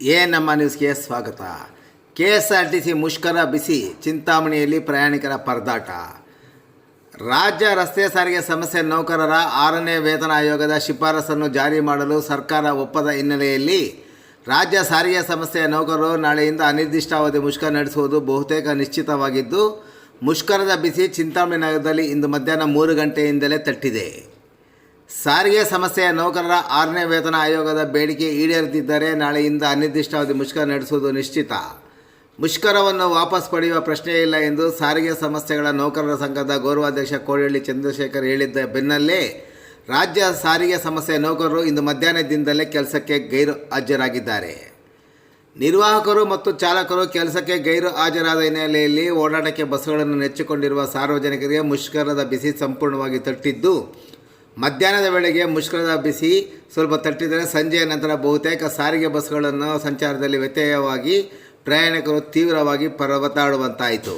ನಮ್ಮ ನ್ಯೂಸ್ಗೆ ಸ್ವಾಗತ. KSRTC ಮುಷ್ಕರ ಬಿಸಿ, ಚಿಂತಾಮಣಿಯಲ್ಲಿ ಪ್ರಯಾಣಿಕರ ಪರದಾಟ. ರಾಜ್ಯ ರಸ್ತೆ ಸಾರಿಗೆ ಸಂಸ್ಥೆ ನೌಕರರ 6ನೇ ವೇತನ ಆಯೋಗದ ಶಿಫಾರಸನ್ನು ಜಾರಿ ಮಾಡಲು ಸರ್ಕಾರ ಒಪ್ಪದ ಹಿನ್ನೆಲೆಯಲ್ಲಿ ರಾಜ್ಯ ಸಾರಿಗೆ ಸಂಸ್ಥೆಯ ನೌಕರರು ನಾಳೆಯಿಂದ ಅನಿರ್ದಿಷ್ಟಾವಧಿ ಮುಷ್ಕರ ನಡೆಸುವುದು ಬಹುತೇಕ ನಿಶ್ಚಿತವಾಗಿದ್ದು, ಮುಷ್ಕರದ ಬಿಸಿ ಚಿಂತಾಮಣಿ ನಗರದಲ್ಲಿ ಇಂದು ಮಧ್ಯಾಹ್ನ 3 ಗಂಟೆಯಿಂದಲೇ ತಟ್ಟಿದೆ. ಸಾರಿಗೆ ಸಂಸ್ಥೆಯ ನೌಕರರ 6ನೇ ವೇತನ ಆಯೋಗದ ಬೇಡಿಕೆ ಈಡೇರದಿದ್ದರೆ ನಾಳೆಯಿಂದ ಅನಿರ್ದಿಷ್ಟಾವಧಿ ಮುಷ್ಕರ ನಡೆಸುವುದು ನಿಶ್ಚಿತ. ಮುಷ್ಕರವನ್ನು ವಾಪಸ್ ಪಡೆಯುವ ಪ್ರಶ್ನೆಯೇ ಇಲ್ಲ ಎಂದು ಸಾರಿಗೆ ಸಂಸ್ಥೆಗಳ ನೌಕರರ ಸಂಘದ ಗೌರವಾಧ್ಯಕ್ಷ ಕೋಡಿಹಳ್ಳಿ ಚಂದ್ರಶೇಖರ್ ಹೇಳಿದ್ದ ಬೆನ್ನಲ್ಲೇ ರಾಜ್ಯ ಸಾರಿಗೆ ಸಂಸ್ಥೆಯ ನೌಕರರು ಇಂದು ಮಧ್ಯಾಹ್ನದಿಂದಲೇ ಕೆಲಸಕ್ಕೆ ಗೈರು ಹಾಜರಾಗಿದ್ದಾರೆ. ನಿರ್ವಾಹಕರು ಮತ್ತು ಚಾಲಕರು ಕೆಲಸಕ್ಕೆ ಗೈರು ಹಾಜರಾದ ಹಿನ್ನೆಲೆಯಲ್ಲಿ ಓಡಾಟಕ್ಕೆ ಬಸ್ಗಳನ್ನು ನೆಚ್ಚಿಕೊಂಡಿರುವ ಸಾರ್ವಜನಿಕರಿಗೆ ಮುಷ್ಕರದ ಬಿಸಿ ಸಂಪೂರ್ಣವಾಗಿ ತಟ್ಟಿದ್ದು, ಮಧ್ಯಾಹ್ನದ ವೇಳೆಗೆ ಮುಷ್ಕರದ ಬಿಸಿ ಸ್ವಲ್ಪ ತಟ್ಟಿದರೆ ಸಂಜೆಯ ನಂತರ ಬಹುತೇಕ ಸಾರಿಗೆ ಬಸ್ಗಳನ್ನು ಸಂಚಾರದಲ್ಲಿ ವ್ಯತ್ಯಯವಾಗಿ ಪ್ರಯಾಣಿಕರು ತೀವ್ರವಾಗಿ ಪರದಾಡುವಂತಾಯಿತು.